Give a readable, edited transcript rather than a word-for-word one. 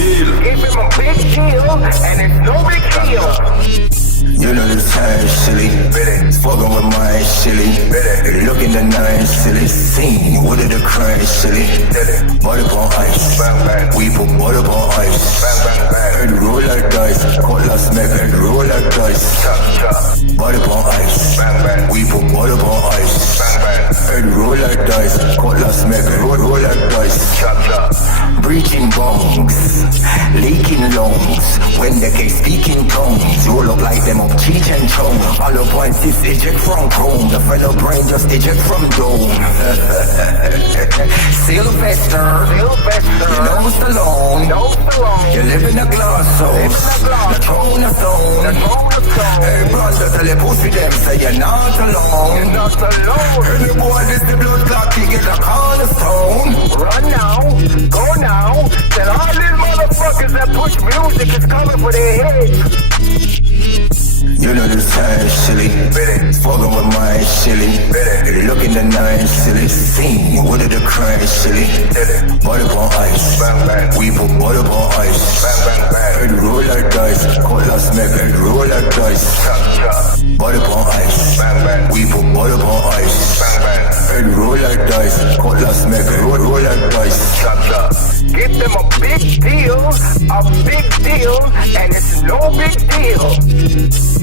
real. Give him a big deal, and it's no big deal. You know this time silly, fucking with my silly. Looking the night silly, scene, what did the crime silly? Butter on ice, we put butter on ice. And roll like dice, cutlass make and roll like dice. Butter on ice, we put butter on ice. And roll like dice, cutlass make and roll like dice. Breaching bongs, leaking lungs. When they can speak in tongues, roll up like them up Cheech and Chong. Hollow points is eject from chrome. The fellow brain just eject from dome. Sylvester, you know Stallone. You live in a glass house, the throne of stone. Hey brother, tell your pussy them say you're not alone. Any boy this the blood clot, he get a cornerstone. Run now, go now. Tell all these motherfuckers that push music is coming for their heads. You know this time silly, fucking with my silly. Looking the night silly, scene, what did the crime silly? Butter on ice, we put butter on ice. And roll like dice, cutlass make and roll like dice. Butter on ice, we put butter on ice. And roll like dice, cutlass make and roll like dice. Give them a big deal, and it's no big deal.